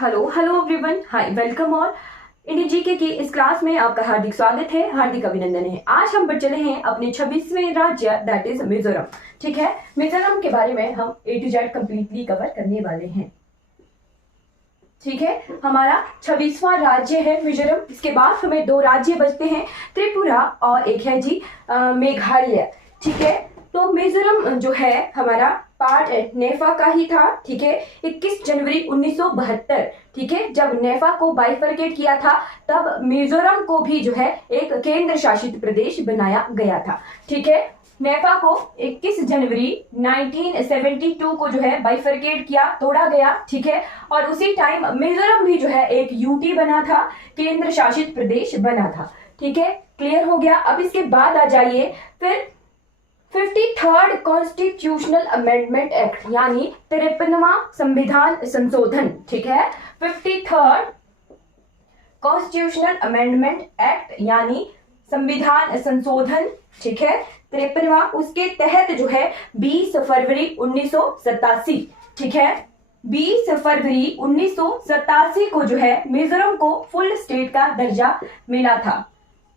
Hello hello everyone, हाय, welcome all. Indian GK की इस class में आपका हार्दिक स्वागत है, हार्दिक अभिनंदन है। आज हम बढ़ चले हैं अपने 26वें राज्य दैट इज मिजोरम। ठीक है, मिजोरम के बारे में हम A to Z completely cover करने वाले हैं। ठीक है, हमारा 26वां राज्य है मिजोरम। इसके बाद हमें दो राज्य बचते हैं, त्रिपुरा और एक है जी मेघालय। ठीक है, तो मिजोरम जो है हमारा पार्ट नेफा का ही था। ठीक है, 21 जनवरी 1972, ठीक है, जब नेफा को बाइफरकेट किया था तब मिजोरम को भी जो है एक केंद्र शासित प्रदेश बनाया गया था। ठीक है, नेफा को 21 जनवरी 1972 को जो है बाइफरकेट किया, तोड़ा गया। ठीक है, और उसी टाइम मिजोरम भी जो है एक यूटी बना था, केंद्र शासित प्रदेश बना था। ठीक है, क्लियर हो गया। अब इसके बाद आ जाइए फिर 53rd कॉन्स्टिट्यूशनल अमेंडमेंट एक्ट यानी 53वां संविधान संशोधन। ठीक है, 53rd कॉन्स्टिट्यूशनल अमेंडमेंट एक्ट यानी संविधान संशोधन। ठीक है, 53वां, उसके तहत जो है 20 फरवरी 1987, ठीक है, 20 फरवरी 1987 को जो है मिजोरम को फुल स्टेट का दर्जा मिला था।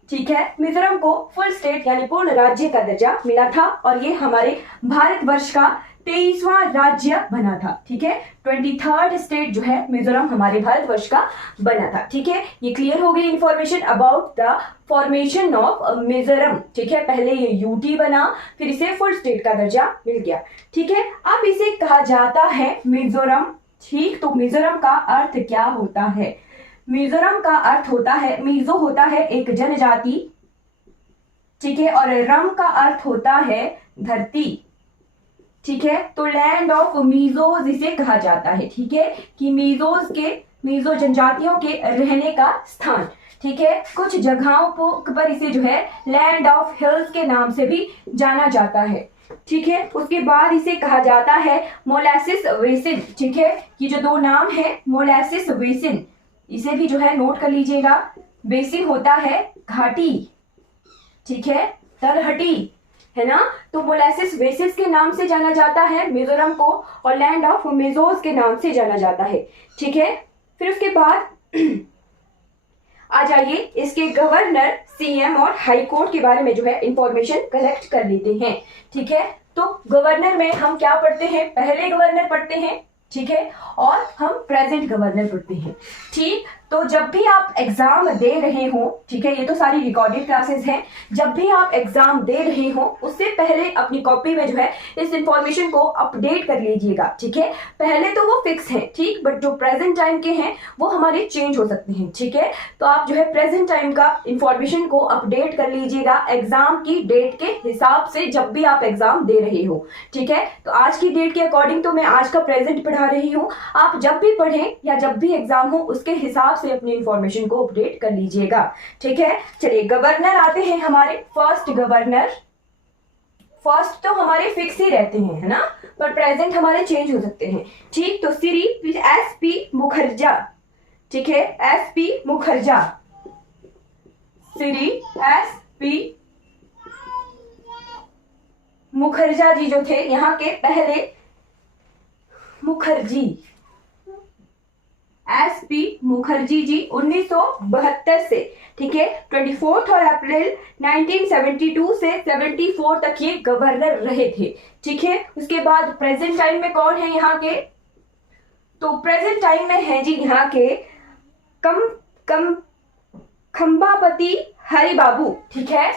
ठीक है, मिजोरम को फुल स्टेट यानी पूर्ण राज्य का दर्जा मिला था और ये हमारे भारतवर्ष का 23वां राज्य बना था। ठीक है, 23rd स्टेट जो है मिजोरम हमारे भारतवर्ष का बना था। ठीक है, ये क्लियर हो गई information about the formation of Mizoram. ठीक है, पहले ये यूटी बना, फिर इसे फुल स्टेट का दर्जा मिल गया। ठीक है, अब इसे कहा जाता है मिजोरम। ठीक, तो मिजोरम का अर्थ क्या होता है? मिजोरम का अर्थ होता है, मिजो होता है एक जनजाति, ठीक है, और रम का अर्थ होता है धरती। ठीक है, तो लैंड ऑफ मिजोज इसे कहा जाता है। ठीक है, कि मिजो जनजातियों के रहने का स्थान। ठीक है, कुछ जगहों पर इसे जो है लैंड ऑफ हिल्स के नाम से भी जाना जाता है। ठीक है, उसके बाद इसे कहा जाता है मोलासिस बेसिन। ठीक है, ये जो दो नाम है मोलासिस बेसिन, इसे भी जो है नोट कर लीजिएगा। बेसिन होता है घाटी, ठीक है, तलहटी, है ना। तो मोलासिस बेसिस के नाम से जाना जाता है मिजोरम को और लैंड ऑफ मिजोस के नाम से जाना जाता है। ठीक है, फिर उसके बाद आ जाइए इसके गवर्नर, सीएम और हाई कोर्ट के बारे में जो है इंफॉर्मेशन कलेक्ट कर लेते हैं। ठीक है, तो गवर्नर में हम क्या पढ़ते हैं? पहले गवर्नर पढ़ते हैं, ठीक है, और हम प्रेजेंट गवर्नर पढ़ते हैं। ठीक, तो जब भी आप एग्जाम दे रहे हो, ठीक है, ये तो सारी रिकॉर्डेड क्लासेस हैं, जब भी आप एग्जाम दे रहे हो उससे पहले अपनी कॉपी में जो है इस इंफॉर्मेशन को अपडेट कर लीजिएगा। ठीक है, पहले तो वो फिक्स है, ठीक, बट जो प्रेजेंट टाइम के हैं वो हमारे चेंज हो सकते हैं। ठीक है, तो आप जो है प्रेजेंट टाइम का इंफॉर्मेशन को अपडेट कर लीजिएगा एग्जाम की डेट के हिसाब से, जब भी आप एग्जाम दे रहे हो। ठीक है, तो आज की डेट के अकॉर्डिंग तो मैं आज का प्रेजेंट पढ़ा रही हूँ, आप जब भी पढ़ें या जब भी एग्जाम हो उसके हिसाब से अपनी इंफॉर्मेशन को अपडेट कर लीजिएगा। ठीक है, चलिए गवर्नर आते हैं हमारे। फर्स्ट गवर्नर, फर्स्ट तो हमारे फिक्स ही रहते हैं, है ना, पर प्रेजेंट हमारे चेंज हो सकते हैं। ठीक, तो श्री SP मुखर्जा। ठीक है, SP मुखर्जा, श्री SP मुखर्जा जी जो थे यहाँ के पहले मुखर्जी, SP मुखर्जी जी 1972 से, ठीक है, 24 अप्रैल 1972 से 74 तक ये गवर्नर रहे थे। ठीक है, उसके बाद प्रेजेंट टाइम में कौन है यहाँ के? तो प्रेजेंट टाइम में है जी यहाँ के खंबापति हरिबाबू। ठीक है,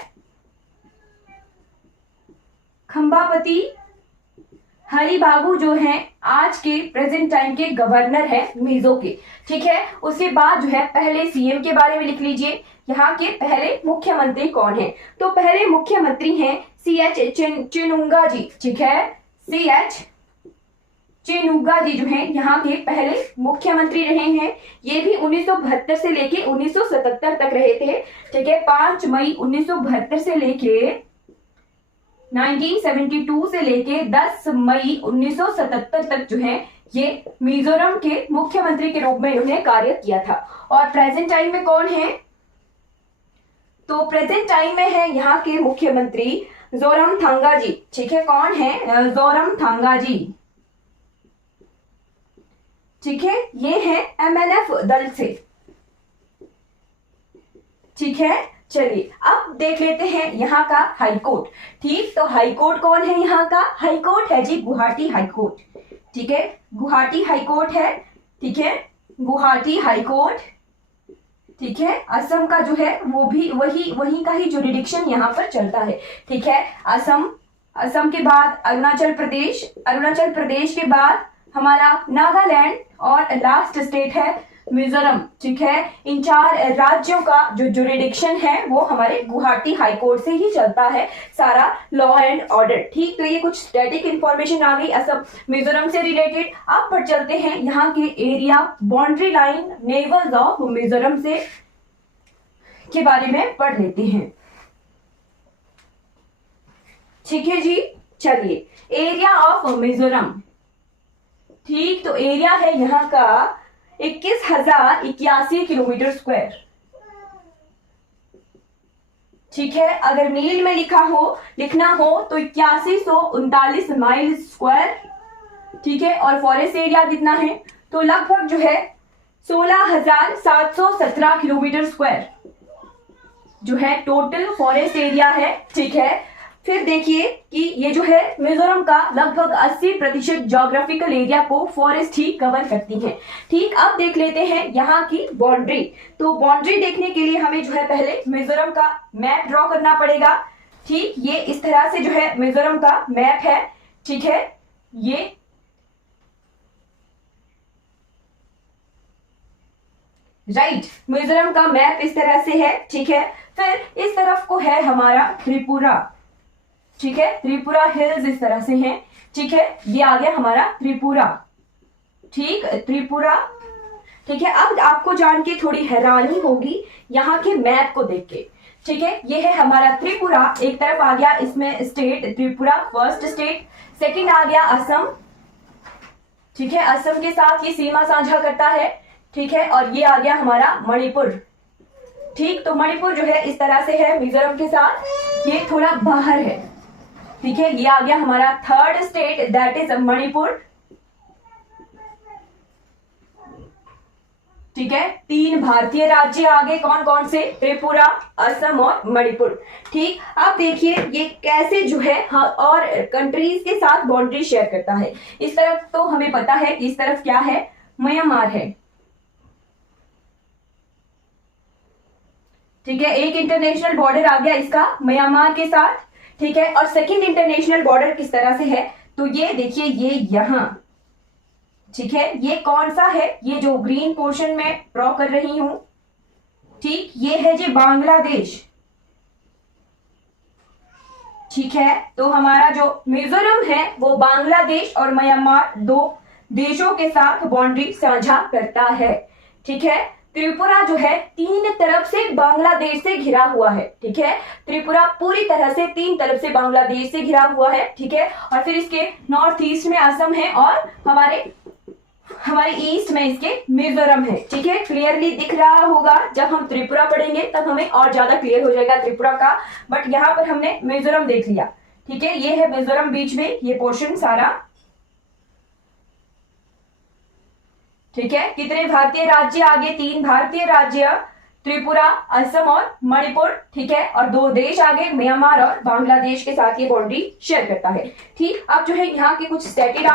खंबापति हरिबाबू जो हैं आज के प्रेजेंट टाइम के गवर्नर हैं मिजो के। ठीक है, उसके बाद जो है पहले सीएम के बारे में लिख लीजिए, यहाँ के पहले मुख्यमंत्री कौन है? तो पहले मुख्यमंत्री हैं CH चेनुंगा जी। ठीक है, CH चेनुंगा जी जो हैं यहाँ के पहले मुख्यमंत्री रहे हैं। ये भी 1972 से लेके 1977 तक रहे थे। ठीक है, 5 मई 1972 से लेके 1972 से लेके 10 मई 1977 तक जो है ये मिजोरम के मुख्यमंत्री के रूप में इन्होंने कार्य किया था। और प्रेजेंट टाइम में कौन है? तो प्रेजेंट टाइम में है यहाँ के मुख्यमंत्री जोरामथांगा जी। ठीक है, कौन है? जोरामथांगा जी। ठीक है, ये है MNF दल से। ठीक है, चलिए अब देख लेते हैं यहाँ का हाई कोर्ट। ठीक, तो हाई कोर्ट कौन है? यहाँ का हाई कोर्ट है जी गुवाहाटी हाई कोर्ट। ठीक है, गुवाहाटी हाई कोर्ट है। ठीक है, गुवाहाटी हाई कोर्ट। ठीक है, असम का जो है वो भी वही का ही जुरिडिक्शन यहाँ पर चलता है। ठीक है, असम के बाद अरुणाचल प्रदेश के बाद हमारा नागालैंड और लास्ट स्टेट है मिजोरम। ठीक है, इन 4 राज्यों का जो जुरिडिक्शन है वो हमारे गुवाहाटी हाई कोर्ट से ही चलता है, सारा लॉ एंड ऑर्डर। ठीक, तो ये कुछ स्टैटिक इंफॉर्मेशन आ गई असम मिजोरम से रिलेटेड। अब पर चलते हैं यहाँ के area boundary line neighbours of Mizoram से के बारे में पढ़ लेते हैं। ठीक है जी, चलिए एरिया ऑफ मिजोरम। ठीक, तो एरिया है यहाँ का 21,081 किलोमीटर स्क्वायर। ठीक है, अगर मील में लिखना हो तो 8139 माइल स्क्वायर। ठीक है, और फॉरेस्ट एरिया कितना है? तो लगभग जो है 16,717 किलोमीटर स्क्वायर जो है टोटल फॉरेस्ट एरिया है। ठीक है, फिर देखिए कि ये जो है मिजोरम का लगभग 80% ज्योग्राफिकल एरिया को फॉरेस्ट ही कवर करती है। ठीक, अब देख लेते हैं यहाँ की बाउंड्री। तो बाउंड्री देखने के लिए हमें जो है पहले मिजोरम का मैप ड्रॉ करना पड़ेगा। ठीक, ये इस तरह से जो है मिजोरम का मैप है। ठीक है, ये मिजोरम का मैप इस तरह से है। ठीक है, फिर इस तरफ को है हमारा त्रिपुरा। ठीक है, त्रिपुरा हिल्स इस तरह से हैं। ठीक है, ये आ गया हमारा त्रिपुरा। ठीक, त्रिपुरा। ठीक है, अब आपको जान के थोड़ी हैरानी होगी यहाँ के मैप को देख के। ठीक है, ये है हमारा त्रिपुरा, एक तरफ आ गया इसमें state Tripura first state, second आ गया असम। ठीक है, असम के साथ ये सीमा साझा करता है। ठीक है, और ये आ गया हमारा मणिपुर। ठीक, तो मणिपुर जो है इस तरह से है मिजोरम के साथ, ये थोड़ा बाहर है। ठीक है, ये आ गया हमारा third state that is Manipur. ठीक है, 3 भारतीय राज्य आगे कौन कौन से? त्रिपुरा, असम और मणिपुर। ठीक, अब देखिए ये कैसे जो है और कंट्रीज के साथ बाउंड्री शेयर करता है। इस तरफ तो हमें पता है कि इस तरफ क्या है, म्यांमार है। ठीक है, एक इंटरनेशनल बॉर्डर आ गया इसका म्यांमार के साथ। ठीक है, और सेकंड इंटरनेशनल बॉर्डर किस तरह से है? तो ये देखिए ये यहां। ठीक है, ये कौन सा है? ये जो ग्रीन पोर्शन में ड्रॉ कर रही हूं। ठीक, ये है जी बांग्लादेश। ठीक है, तो हमारा जो मिजोरम है वो बांग्लादेश और म्यांमार 2 देशों के साथ बाउंड्री साझा करता है। ठीक है, त्रिपुरा जो है 3 तरफ से बांग्लादेश से घिरा हुआ है। ठीक है, त्रिपुरा पूरी तरह से 3 तरफ से बांग्लादेश से घिरा हुआ है। ठीक है, और फिर इसके नॉर्थ ईस्ट में असम है और हमारे ईस्ट में इसके मिजोरम है। ठीक है, क्लियरली दिख रहा होगा, जब हम त्रिपुरा पढ़ेंगे तब हमें और ज्यादा क्लियर हो जाएगा त्रिपुरा का, बट यहाँ पर हमने मिजोरम देख लिया। ठीक है, ये है मिजोरम बीच में, ये पोर्शन सारा। ठीक है, कितने भारतीय राज्य आगे? 3 भारतीय राज्य, त्रिपुरा, असम और मणिपुर। ठीक है, और 2 देश आगे म्यांमार और बांग्लादेश के साथ ये बाउंड्री शेयर करता है। ठीक, अब जो है यहाँ के कुछ स्टैटिक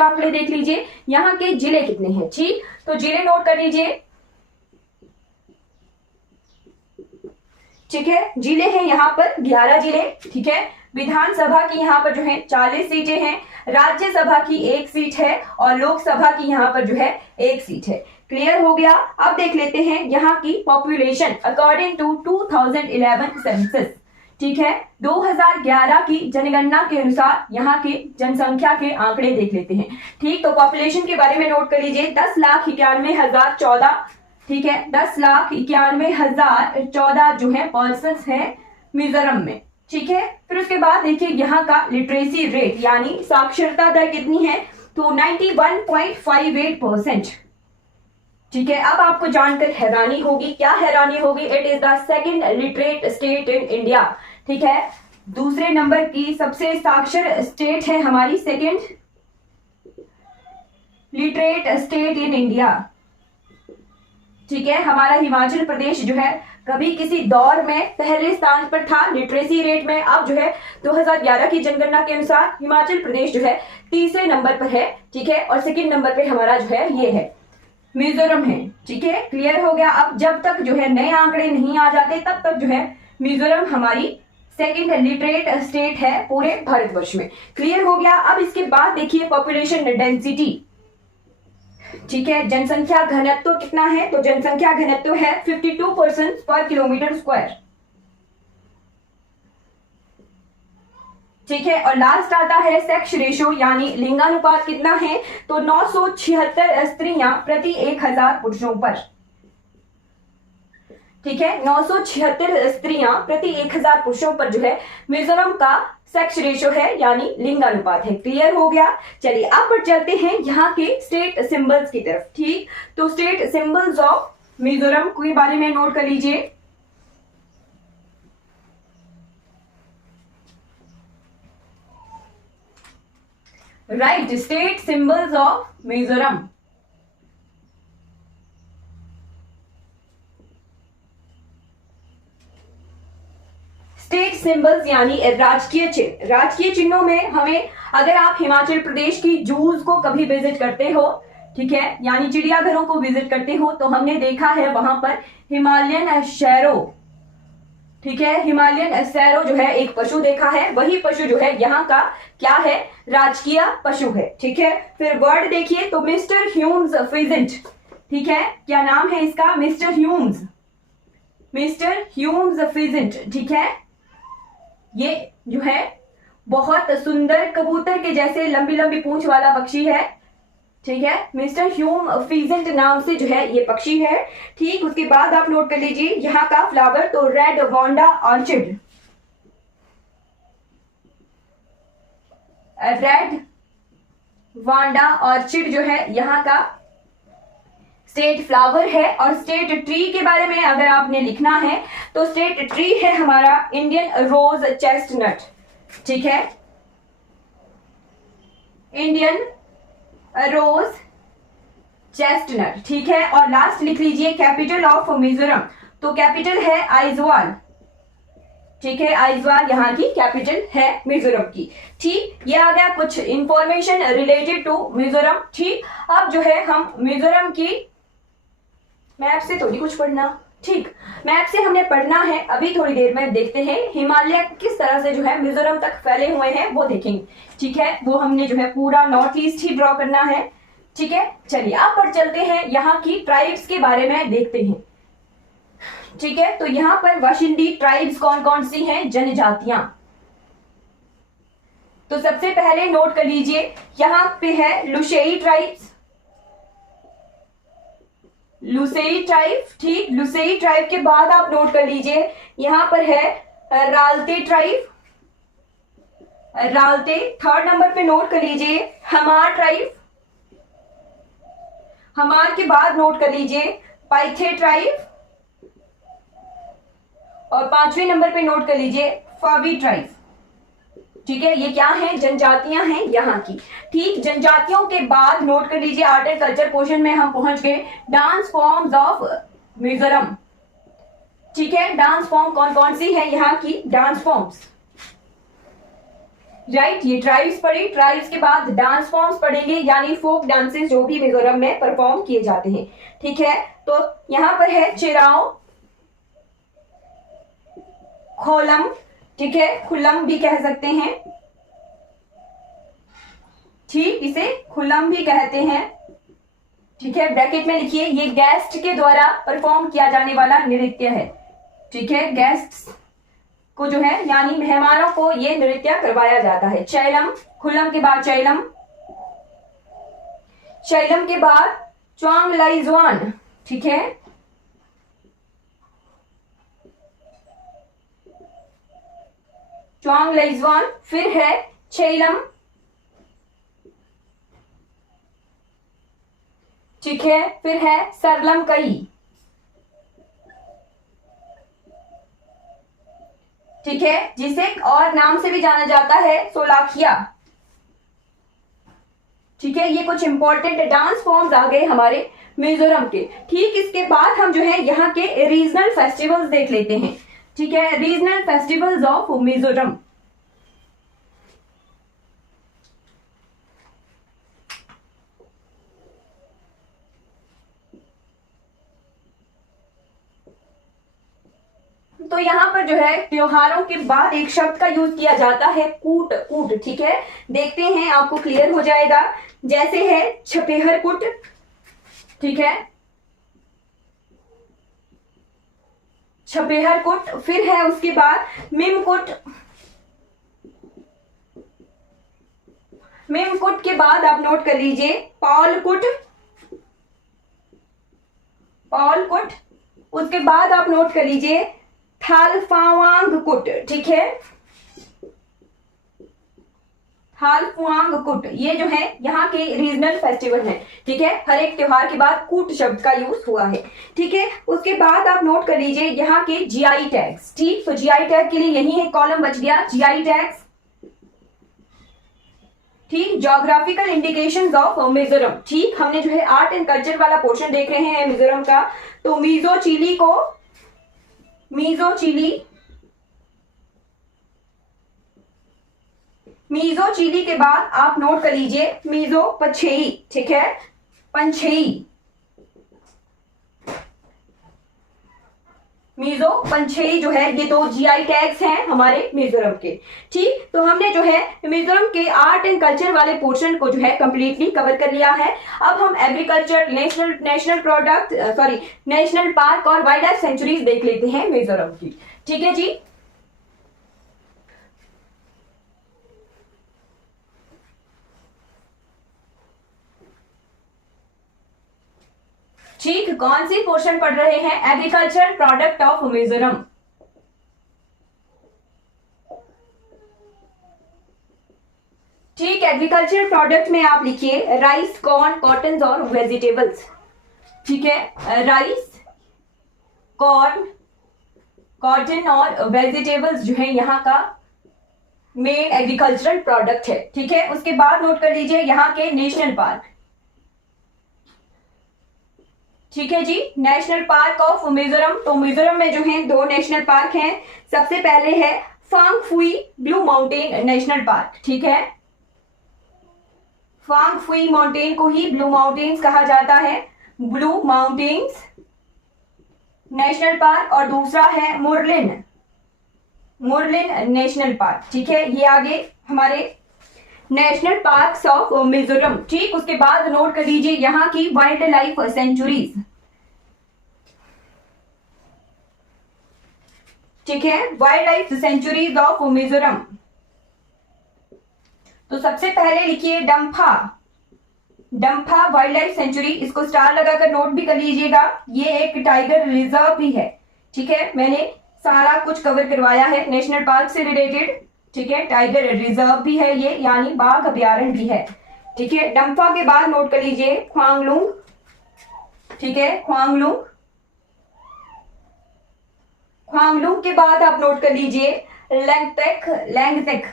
आंकड़े देख लीजिए। यहाँ के जिले कितने हैं? ठीक, तो जिले नोट कर लीजिए। ठीक है, जिले हैं यहाँ पर 11 जिले। ठीक है, विधानसभा की यहाँ पर जो है 40 सीटें हैं, राज्यसभा की 1 सीट है और लोकसभा की यहाँ पर जो है 1 सीट है। क्लियर हो गया? अब देख लेते हैं यहाँ की पॉपुलेशन अकॉर्डिंग टू 2011 सेंसस। ठीक है, 2011 की जनगणना के अनुसार यहाँ के जनसंख्या के आंकड़े देख लेते हैं। ठीक, तो पॉपुलेशन के बारे में नोट कर लीजिए। 10,91,014। ठीक है, 10,91,014 जो है पर्सन है मिजोरम में। ठीक है, फिर उसके बाद देखिए यहाँ का लिटरेसी रेट यानी साक्षरता दर कितनी है? तो 91.58%। ठीक है, अब आपको जानकर हैरानी होगी। क्या हैरानी होगी? It is the second literate state in India. ठीक है, दूसरे नंबर की सबसे साक्षर स्टेट है हमारी second literate state in India. ठीक है, हमारा हिमाचल प्रदेश जो है कभी किसी दौर में पहले स्थान पर था लिटरेसी रेट में। अब जो है 2011 की जनगणना के अनुसार हिमाचल प्रदेश जो है तीसरे नंबर पर है। ठीक है, और सेकंड नंबर पे हमारा जो है ये है मिजोरम है। ठीक है, क्लियर हो गया। अब जब तक जो है नए आंकड़े नहीं आ जाते तब तक जो है मिजोरम हमारी सेकंड लिटरेट स्टेट है पूरे भारतवर्ष में। क्लियर हो गया। अब इसके बाद देखिए पॉपुलेशन डेंसिटी। ठीक है, जनसंख्या घनत्व कितना है? तो जनसंख्या घनत्व है 52% पर किलोमीटर स्क्वायर। ठीक है, और लास्ट आता है सेक्स रेशो यानी लिंगानुपात कितना है? तो 976 स्त्रियां प्रति 1000 पुरुषों पर। ठीक है, 976 स्त्रियां प्रति 1000 पुरुषों पर जो है मिजोरम का सेक्स रेशो है यानी लिंगानुपात है। क्लियर हो गया। चलिए अब पर चलते हैं यहाँ के स्टेट सिंबल्स की तरफ। ठीक, तो स्टेट सिंबल्स ऑफ मिजोरम के बारे में नोट कर लीजिए। Right, state symbols of Mizoram. State symbols यानी राजकीय चिन्ह। राजकीय चिन्हों में हमें, अगर आप हिमाचल प्रदेश की जूज को कभी विजिट करते हो, ठीक है, यानी चिड़ियाघरों को विजिट करते हो, तो हमने देखा है वहां पर हिमालयन शैरो। ठीक है, हिमालयन शैरो जो है एक पशु देखा है, वही पशु जो है यहाँ का क्या है? राजकीय पशु है। ठीक है, फिर वर्ड देखिए तो मिस्टर ह्यूम्स फिजेंट। ठीक है, क्या नाम है इसका? Mister Hume's. Mister Hume's pheasant. ठीक है, ये जो है बहुत सुंदर कबूतर के जैसे लंबी लंबी पूंछ वाला पक्षी है। ठीक है, मिस्टर ह्यूम फिजेंट नाम से जो है ये पक्षी है। ठीक, उसके बाद आप नोट कर लीजिए यहाँ का फ्लावर, तो red Wanda orchid. Red Wanda orchid जो है यहाँ का स्टेट फ्लावर है। और स्टेट ट्री के बारे में अगर आपने लिखना है तो स्टेट ट्री है हमारा इंडियन रोज चेस्टनट। ठीक है, इंडियन रोज चेस्टनट। ठीक है, और लास्ट लिख लीजिए कैपिटल ऑफ मिजोरम, तो कैपिटल है आइजवाल। ठीक है, आइजवाल यहाँ की कैपिटल है मिजोरम की। ठीक, ये आ गया कुछ इंफॉर्मेशन रिलेटेड टू मिजोरम। ठीक, अब जो है हम मिजोरम की मैप से थोड़ी कुछ पढ़ना। ठीक, मैप से हमने पढ़ना है, अभी थोड़ी देर में देखते हैं हिमालय किस तरह से जो है मिजोरम तक फैले हुए हैं वो देखेंगे। ठीक है, वो हमने जो है पूरा नॉर्थ ईस्ट ही ड्रॉ करना है। ठीक है, चलिए अब पर चलते हैं यहाँ की ट्राइब्स के बारे में देखते हैं। ठीक है, तो यहाँ पर बाशिंदी ट्राइब्स कौन कौन सी हैं? जनजातियां। तो सबसे पहले नोट कर लीजिए यहाँ पे है लुशेई ट्राइब्स। लुसेई ट्राइब। ठीक, लुसेई ट्राइब के बाद आप नोट कर लीजिए यहां पर है राल्ते ट्राइब। राल्ते। थर्ड नंबर पे नोट कर लीजिए हमार ट्राइब। हमार के बाद नोट कर लीजिए पाइथे ट्राइब। और पांचवें नंबर पे नोट कर लीजिए फावी ट्राइब। ठीक है, ये क्या है? जनजातियां हैं यहाँ की। ठीक, जनजातियों के बाद नोट कर लीजिए आर्ट एंड कल्चर पोर्शन में हम पहुंच गए डांस फॉर्म्स ऑफ मिजोरम। ठीक है, डांस फॉर्म कौन कौन सी है यहाँ की? Dance forms. राइट, ये ट्राइब्स पढ़ी, ट्राइब्स के बाद डांस फॉर्म्स पढ़ेंगे यानी फोक डांसेस जो भी मिजोरम में परफॉर्म किए जाते हैं। ठीक है, तो यहाँ पर है चिराओ, खोलम। ठीक है, खुलम भी कह सकते हैं। ठीक, इसे खुलम भी कहते हैं। ठीक है, ब्रैकेट में लिखिए ये गेस्ट के द्वारा परफॉर्म किया जाने वाला नृत्य है। ठीक है, गेस्ट्स को जो है यानी मेहमानों को ये नृत्य करवाया जाता है। चैलम, खुलम के बाद चैलम, चैलम के बाद च्वांगलाइज्वान। ठीक है, च्वांगलाइज्वान, फिर है चैलम। ठीक है, फिर है सरलम कई। ठीक है, जिसे और नाम से भी जाना जाता है सोलाखिया। ठीक है, ये कुछ इंपॉर्टेंट डांस फॉर्म्स आ गए हमारे मिजोरम के। ठीक, इसके बाद हम जो है यहाँ के रीजनल फेस्टिवल्स देख लेते हैं। ठीक है, रीजनल फेस्टिवल्स ऑफ मिजोरम। तो यहाँ पर जो है त्योहारों के बाद एक शब्द का यूज किया जाता है, कूट। कूट, ठीक है, देखते हैं आपको क्लियर हो जाएगा। जैसे है छपेहर कुट, ठीक है, छपेहर कुट। फिर है उसके बाद मिमकुट। मिमकुट के बाद आप नोट कर लीजिए पौलकुट। पौलकुट। उसके बाद आप नोट कर लीजिए थालफावांग कुट। ठीक है, थालफुआंग कुट, ये जो है यहाँ के रीजनल फेस्टिवल है। ठीक है, हर एक त्योहार के बाद कूट शब्द का यूज हुआ है। ठीक है, उसके बाद आप नोट कर लीजिए यहाँ के जीआई टैग्स। ठीक, तो जीआई टैग के लिए यही एक कॉलम बच गया, जीआई टैग्स। ठीक, ज्योग्राफिकल इंडिकेशंस ऑफ मिजोरम। ठीक, हमने जो है आर्ट एंड कल्चर वाला पोर्शन देख रहे हैं मिजोरम का। तो मीजो चिली को, मीजो चिली, मीजो चिली के बाद आप नोट कर लीजिए मीजो पछेई। ठीक है, पंछेई, मीजो पंछेई जो है, ये दो जीआई टैग्स हैं हमारे मिजोरम के। ठीक, तो हमने जो है मिजोरम के आर्ट एंड कल्चर वाले पोर्शन को जो है कंप्लीटली कवर कर लिया है। अब हम agriculture, national product, sorry national park और वाइल्ड लाइफ सेंचुरीज देख लेते हैं मिजोरम की। ठीक है जी, ठीक, कौन सी पोर्शन पढ़ रहे हैं? Agriculture product of Mizoram. ठीक, एग्रीकल्चर प्रोडक्ट में आप लिखिए राइस, कॉर्न, कॉटन और वेजिटेबल्स। ठीक है, राइस, कॉर्न, कॉटन और वेजिटेबल्स जो है यहाँ का मेन एग्रीकल्चरल प्रोडक्ट है। ठीक है, उसके बाद नोट कर लीजिए यहाँ के नेशनल पार्क। ठीक है जी, नेशनल पार्क ऑफ मिजोरम। तो मिजोरम में जो है दो नेशनल पार्क हैं। सबसे पहले है फांगफुई ब्लू माउंटेन नेशनल पार्क। ठीक है, फांगफुई माउंटेन को ही ब्लू माउंटेन्स कहा जाता है, ब्लू माउंटेन्स नेशनल पार्क। और दूसरा है मुरलिन, मुरलिन नेशनल पार्क। ठीक है, ये आगे हमारे नेशनल पार्क्स ऑफ मिजोरम। ठीक, उसके बाद नोट कर लीजिए यहाँ की वाइल्ड लाइफ सेंचुरीज। ठीक है, wild life sanctuaries of Mizoram. तो सबसे पहले लिखिए Dampha, Dampha wild life century. इसको स्टार लगाकर नोट भी कर लीजिएगा, ये एक टाइगर रिजर्व भी है। ठीक है, मैंने सारा कुछ कवर करवाया है नेशनल पार्क से रिलेटेड। ठीक है, टाइगर रिजर्व भी है ये, यानी बाघ अभ्यारण्य भी है। ठीक है, डम्फा के बाद नोट कर लीजिए ख्वांगलुंग। ठीक है, ख्वांगलुंग, ख्वांगलुंग के बाद आप नोट कर लीजिए लैंगतेक, लैंगतेक,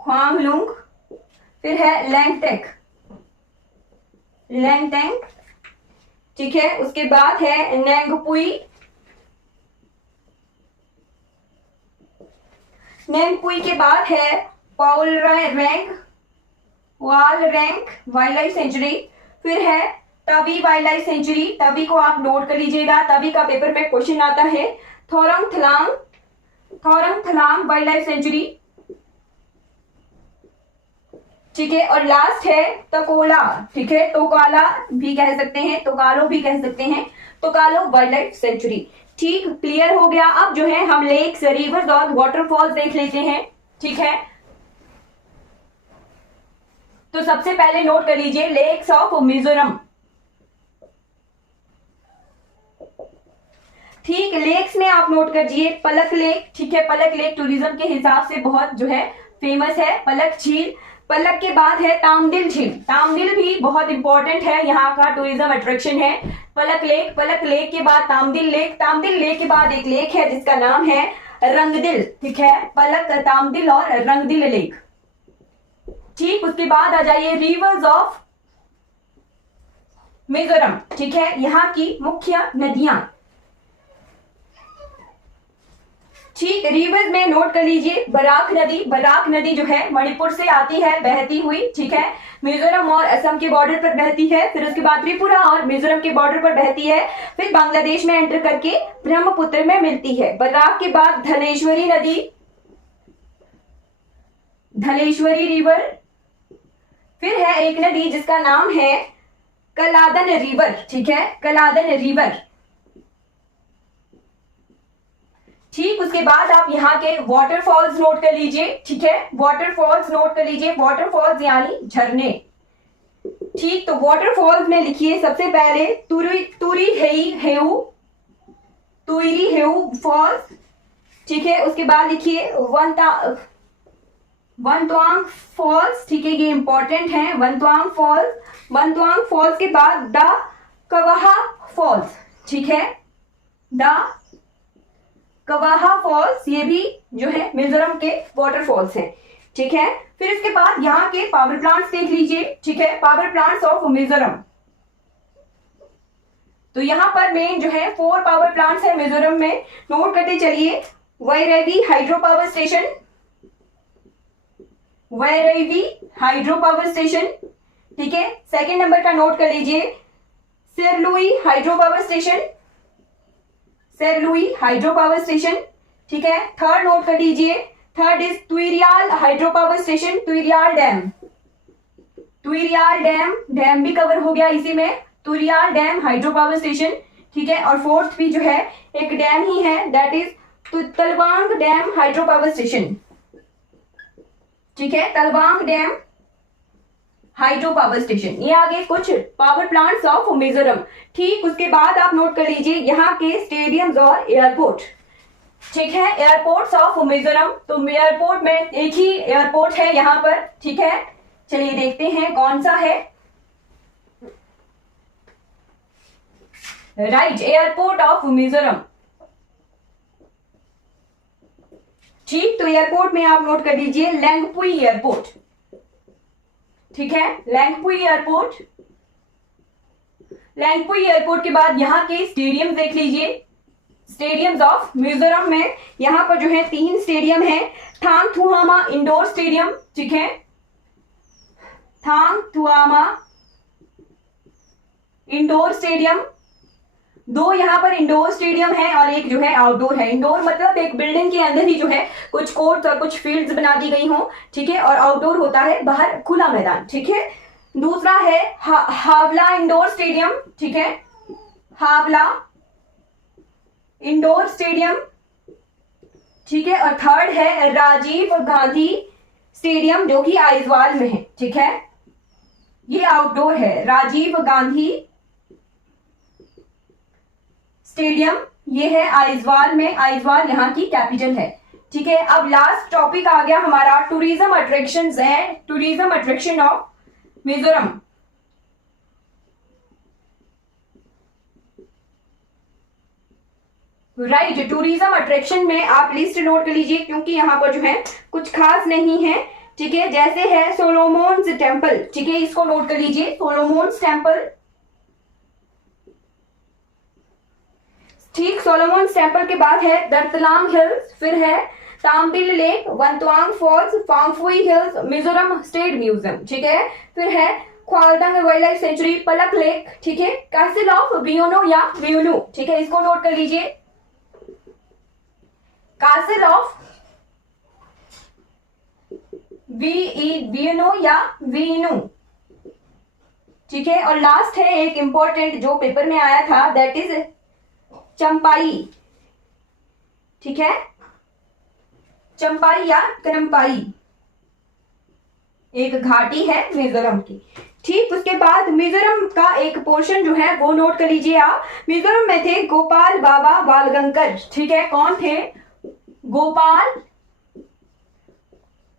ख्वांगलुंग। फिर है लैंगटेक, लैंगटेक। ठीक है, उसके बाद है नेंगपुई, नेंगपुई के बाद है पॉलरैंग, वालरैंग वाइल्ड लाइफ सेंचुरी। फिर है Tawi wild life century, Tawi को आप नोट कर लीजिएगा, तवी का पेपर में क्वेश्चन आता है। थोरंगथलांग, थोरंगथलांग वाइल्ड लाइफ सेंचुरी। ठीक है, और लास्ट है तकोला। ठीक है, तोकाला भी कह सकते हैं, तोकालो भी कह सकते हैं, तोकालो वाइल्ड लाइफ सेंचुरी। ठीक, क्लियर हो गया। अब जो है हम लेक्स, रिवर्स और वाटरफॉल्स देख लेते हैं। ठीक है, तो सबसे पहले नोट कर लीजिए लेक्स ऑफ मिजोरम। ठीक, लेक्स में आप नोट करिए पलक लेक। ठीक है, पलक लेक टूरिज्म के हिसाब से बहुत जो है फेमस है। पलक झील, पलक के बाद है तामदिल झील, तामदिल भी बहुत इंपॉर्टेंट है, यहाँ का टूरिज्म अट्रैक्शन है। पलक लेक, पलक लेक के बाद तामदिल लेक, तामदिल लेक के बाद एक लेक है जिसका नाम है रंगदिल, ठीक है, पलक, तामदिल और रंगदिल लेक। ठीक, उसके बाद आ जाइए रिवर्स ऑफ मिजोरम, ठीक है, यहाँ की मुख्य नदियां। ठीक, रिवर्स में नोट कर लीजिए बराक नदी। बराक नदी जो है मणिपुर से आती है बहती हुई, ठीक है, मिजोरम और असम के बॉर्डर पर बहती है, फिर उसके बाद त्रिपुरा और मिजोरम के बॉर्डर पर बहती है, फिर बांग्लादेश में एंटर करके ब्रह्मपुत्र में मिलती है। बराक के बाद धलेश्वरी नदी, धलेश्वरी रिवर, फिर है एक नदी जिसका नाम है कलादन रिवर, ठीक है, कलादन रिवर। ठीक, उसके बाद आप यहाँ के वाटरफॉल्स नोट कर लीजिए, ठीक है, वाटरफॉल्स नोट कर लीजिए, वाटरफॉल्स यानी झरने। ठीक, तो वाटरफॉल्स में लिखिए सबसे पहले तुईरी हेऊ फॉल्स, ठीक है, उसके बाद लिखिए वनतवांग फॉल्स, ठीक है, ये इंपॉर्टेंट है, वनतवांग फॉल्स। वनतवांग फॉल्स के बाद द कवाहा फॉल्स, ठीक है, द कवाहा फॉल्स, ये भी जो है मिजोरम के वाटरफॉल्स हैं, ठीक है। फिर इसके बाद यहाँ के पावर प्लांट्स देख लीजिए, ठीक है, पावर प्लांट्स ऑफ मिजोरम। तो यहाँ पर मेन जो है 4 पावर प्लांट्स है मिजोरम में, नोट करते चलिए। वैरेवी हाइड्रो पावर स्टेशन, वैरेवी हाइड्रो पावर स्टेशन, ठीक है। सेकेंड नंबर का नोट कर लीजिए Serlui hydro power station, Serlui hydro power station, ठीक है। थर्ड नोट कर लीजिए, third is Tuirial hydro power station, Tuirial dam, Tuirial dam, dam भी कवर हो गया इसी में, Tuirial dam hydro power station, ठीक है। और फोर्थ भी जो है एक डैम ही है, that is Tlawng dam hydro power station, ठीक है, Tlawng dam hydro power station. ये आगे कुछ पावर प्लांट्स ऑफ मिजोरम। ठीक, उसके बाद आप नोट कर लीजिए यहाँ के स्टेडियम्स और एयरपोर्ट, ठीक है, एयरपोर्ट्स ऑफ मिजोरम। तो एयरपोर्ट में एक ही एयरपोर्ट है यहाँ पर, ठीक है। चलिए देखते हैं कौन सा है। Right, airport of Mizoram. ठीक, तो एयरपोर्ट में आप नोट कर लीजिए लैंगपुई एयरपोर्ट, ठीक है, लैंगपुई एयरपोर्ट। लैंगपुई एयरपोर्ट के बाद यहाँ के स्टेडियम देख लीजिए, स्टेडियम्स ऑफ मिजोरम में यहाँ पर जो है 3 स्टेडियम है। थांगथुआमा इंडोर स्टेडियम, ठीक है, थांगथुआमा इंडोर स्टेडियम। 2 यहाँ पर इंडोर स्टेडियम है और एक जो है आउटडोर है। इंडोर मतलब एक बिल्डिंग के अंदर ही जो है कुछ कोर्ट्स और कुछ फील्ड्स बना दी गई हो, ठीक है, और आउटडोर होता है बाहर खुला मैदान, ठीक है। दूसरा है हावला इंडोर स्टेडियम, ठीक है, हावला इंडोर स्टेडियम, ठीक है। और थर्ड है राजीव गांधी स्टेडियम जो कि आइजवाल में है, ठीक है, ये आउटडोर है, राजीव गांधी स्टेडियम, ये है आइजवाल में, आइजवाल यहाँ की कैपिटल है, ठीक है। अब लास्ट टॉपिक आ गया हमारा टूरिज्म अट्रैक्शंस है, tourism attraction of Mizoram. Right, tourism attraction में आप लिस्ट नोट कर लीजिए क्योंकि यहाँ पर जो है कुछ खास नहीं है, ठीक है। जैसे है सोलोमोन्स टेम्पल, ठीक है, इसको नोट कर लीजिए, सोलोमोन्स टेम्पल। ठीक, सोलोमोन्स टेम्पल के बाद है दर्तलांग हिल्स, फिर है Tamdil lake, Vantawng falls, Phawngpui hills, Mizoram state museum, ठीक है। फिर है ख्वालदंग wild life sanctuary, Palak lake, ठीक है, कैसल ऑफ वियोनो या वियोनु, ठीक है, इसको नोट कर लीजिए, कैसल ऑफ वियोनो या वियनु, ठीक है। और लास्ट है एक इंपॉर्टेंट जो पेपर में आया था, दैट इज चंपाई, ठीक है, चंपाई या करम्पाई, एक घाटी है मिजोरम की। ठीक, उसके बाद मिजोरम का एक पोर्शन जो है वो नोट कर लीजिए आप। मिजोरम में थे गोपाल बाबा बालगंकर, ठीक है, कौन थे? गोपाल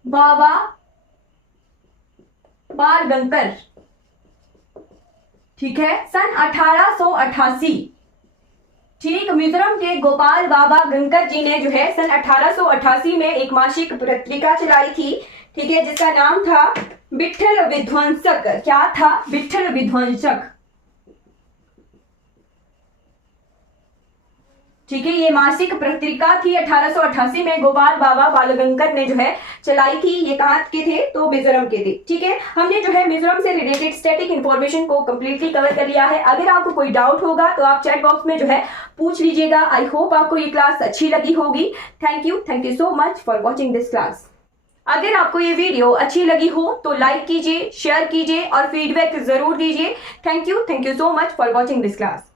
बाबा ठीक, मिजोरम के गोपाल बाबा गंकर जी ने जो है सन 1888 में एक मासिक पत्रिका चलाई थी, ठीक है, जिसका नाम था विट्ठल विध्वंसक। क्या था? विट्ठल विध्वंसक। ठीक है, ये मासिक पत्रिका थी 1888 में गोपाल बाबा बालगंकर ने जो है चलाई थी। ये कहाँ के थे? तो मिजोरम के थे। ठीक है, हमने जो है मिजोरम से रिलेटेड स्टैटिक इंफॉर्मेशन को कंप्लीटली कवर कर लिया है। अगर आपको कोई डाउट होगा तो आप चैट बॉक्स में जो है पूछ लीजिएगा। आई होप आपको ये क्लास अच्छी लगी होगी। Thank you so much for watching this class. अगर आपको ये वीडियो अच्छी लगी हो तो लाइक कीजिए, शेयर कीजिए और फीडबैक जरूर दीजिए। Thank you so much for watching this class.